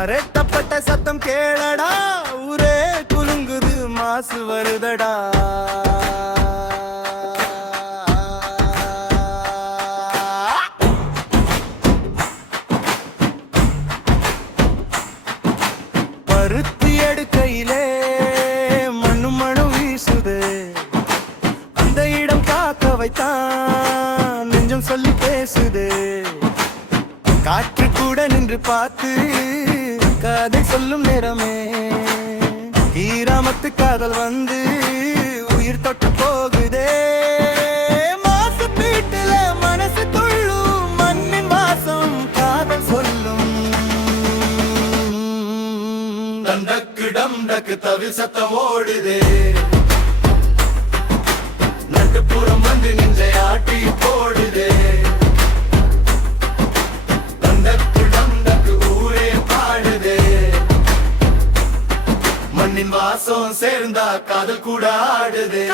அரட்டப்பட்ட சத்தம் கேளடா, ஊரே குலுங்குது, மாசு வருதடா. பருத்தி எடுக்கையிலே மண்ணு மணு வீசுது, அந்த இடம் காக்க வைத்தான் நெஞ்சம் சொல்லி பேசுது. காற்று கூட நின்று பார்த்து கதை சொல்லும் நேரமே, ஈராமத்து காதல் வந்து உயிர் தொட்டு போகுதே. மாசு பீட்டுல மனசு துள்ளும், மண்ணின் வாசம் காதல் சொல்லும். தண்டக்கு டம்டக்கு தவில் சத்தம் ஓடுதே, நட்டுப்புறம் வந்து நெஞ்சை ஆட்டி போடுதே. தண்டக்கு டம்டக்கு ஊரே பாடுதே, மண்ணின் வாசம் சேர்ந்தா காதல் கூட ஆடுதே.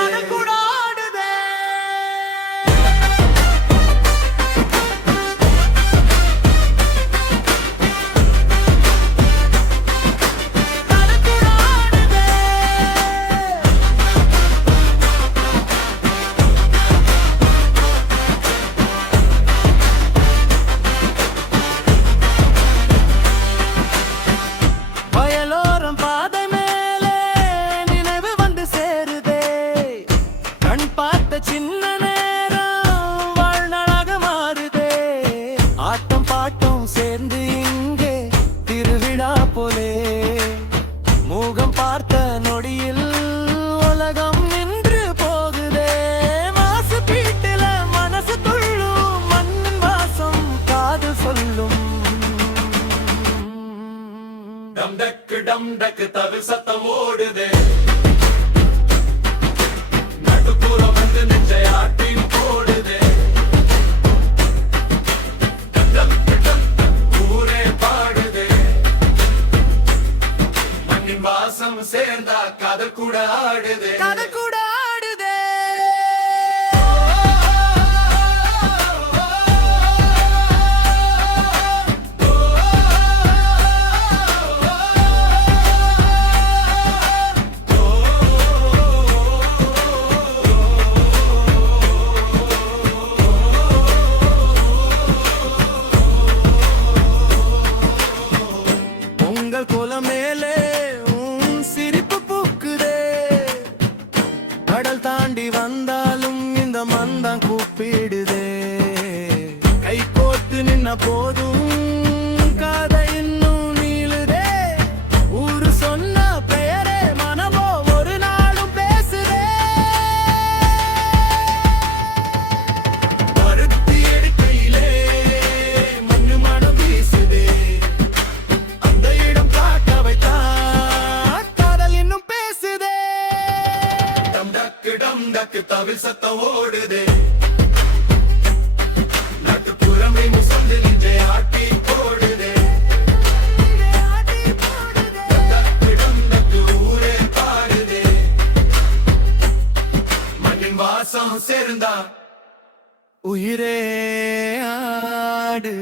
சின்ன நேரம் வாழ்நாளாக மாறுதே, ஆட்டம் பாட்டம் சேர்ந்து இங்கே திருவிழா போலே. முகம் பார்த்த நொடியில் உலகம் நின்று போகுதே. மாசு பீட்டுல மனசு துள்ளும், மண்ணின் வாசம் காதல் சொல்லும். டம்டக்கு டம்டக்கு தவில் சத்தம் ஓடுதே, நடுப்புறம் வந்து நெஞ்சை ஆட்டி போடுதே. ஊரே பாடுதே, மண்ணின் வாசம் சேர்ந்தா காதல் கூட ஆடுதே. மேலே உன் சிரிப்பு பூக்குதே, கடல் தாண்டி வந்தாலும் இந்த மந்தான் கூப்பிடுதே. கை கோர்த்து நின்ன போதும் கதை இன்னும் நீளுதே. ஊரு சொன்ன பெயரே மனமோ ஒரு நாளும் பேசுதே. பருத்தி எடுக்கையிலே மண்ணு மனம் வீசுதே, அந்த இடம் காக்க வைத்தான் காதல் இன்னும் பேசுதே. டம்டக்கு டம்டக்கு தவில் சத்தம் ஓடுதே, நட்டுப்புறமே முசந்து நெஞ்சை ஆட்டி போடுதே. டம்டக்கு டம்டக்கு ஊரே பாடுதே, மண்ணின் வாசம் சேர்ந்தா உயிரே ஆடு.